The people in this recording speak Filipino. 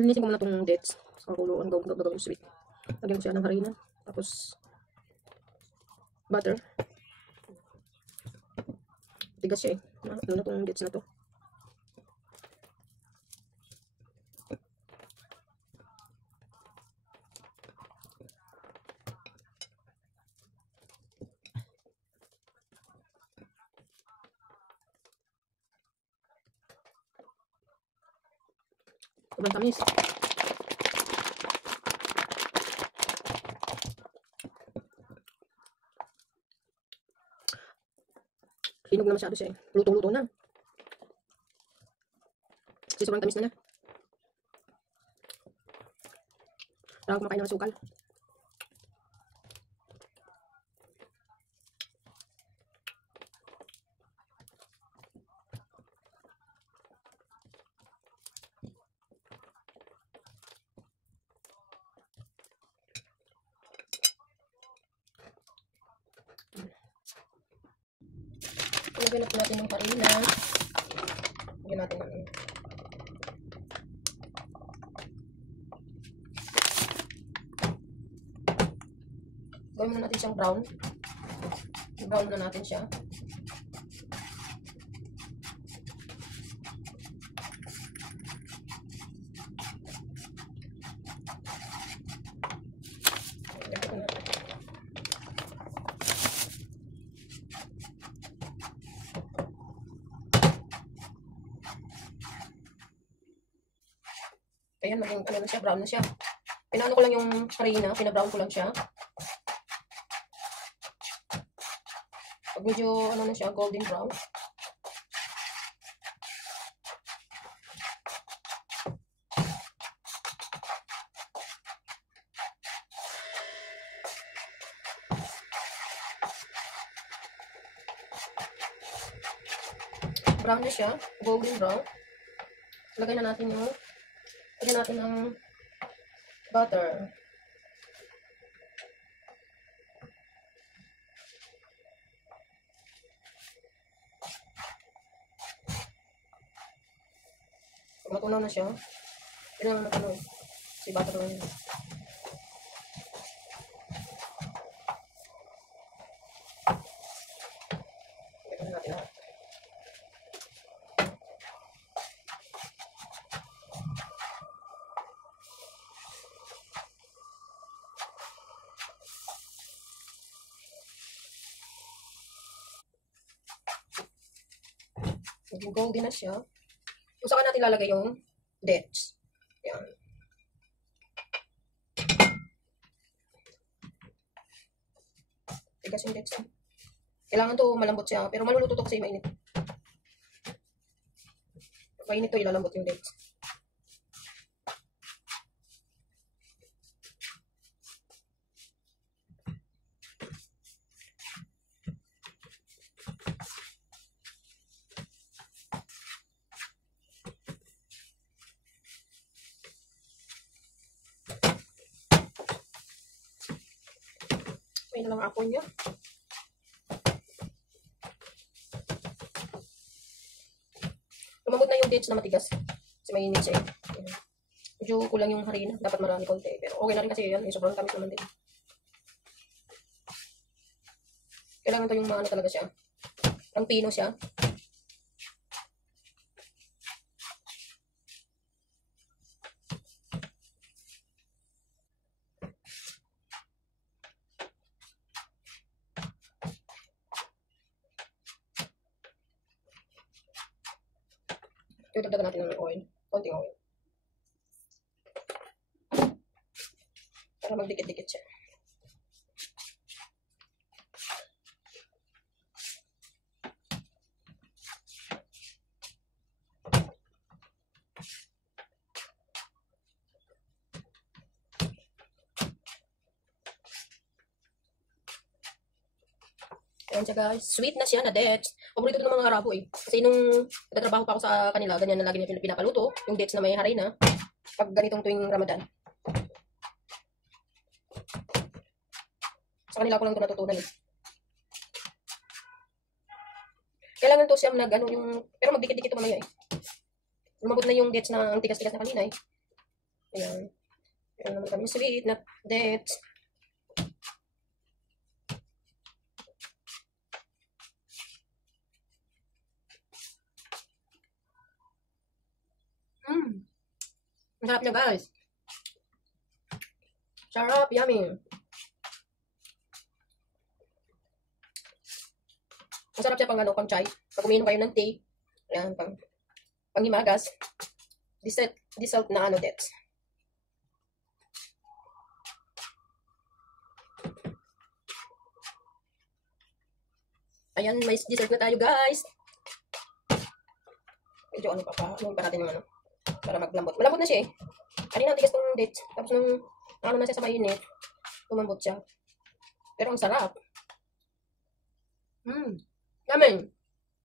Linisin ko muna itong dates. Sa kuluan, gagawin sweet. Lagyan ko siya ng harina. Tapos, butter. Tigas siya eh. Ano na itong dates na to. Sobrang tamis. Hinog na masyado siya eh. Lutong-luto na. Kasi sobrang tamis na niya. Saka kumakain ng asukal. Lagyan natin yung harina. Lagyan natin ng gawin muna natin siyang brown. Brown na natin siya. Ayan, maging ano na siya, brown na siya. Pinaano ko lang yung harina, pinabrown ko lang siya. Pag medyo ano na siya, golden brown. Brown na siya, golden brown. Lagay na natin yung lagyan natin ng butter. Pag matunaw na siya, kailangan matunaw. Si butter na yun. Lagyan natin na. Maging golden na siya. Kung saan natin lalagay yung dates. Yan. Tigas yung dates. Kailangan to malambot siya. Pero maluluto to kasi mainit. Pag mainit to, ilalambot yung dates. May na lang apoy niya. Lumambot na yung dates na matigas. Kasi mainit siya eh. Medyo kulang yung harina. Dapat marami konti. Pero okay na rin kasi yan. Sobrang tamis naman din. Kailangan to yung ano talaga siya. Ang pino siya. Ito, dagdagan natin ng oil. Konting oil. Para magdikit-dikit siya. Ayan siya guys. Sweet na siya na dates. Paborito ito ng mga Arabo eh. Kasi nung nagtatrabaho pa ako sa kanila, ganyan na lagi nila pinapaluto. Yung dates na may harina. Pag ganitong tuwing Ramadan. Sa kanila ko lang ito natutunan eh. Kailangan to siyam na gano'n yung... Pero magdikit-dikit ito mamaya eh. Lumabot na yung dates na ang tigas-tigas na kanina eh. Ayan. Ayan naman kami sweet na dates. Ang sarap niya, guys. Sarap, yummy. Ang sarap siya pang ano, pang chai. Pag umiinom kayo ng tea, ayan, pang himagas. Dessert na ano, dates. Ayan, may dessert na tayo, guys. Medyo ano pa natin yung ano, para maglambot. Malambot na siya eh. Kanina ang tigas ng dates. Tapos nung ano na siya sa mainit, lumambot siya. Pero ang sarap. Yummy.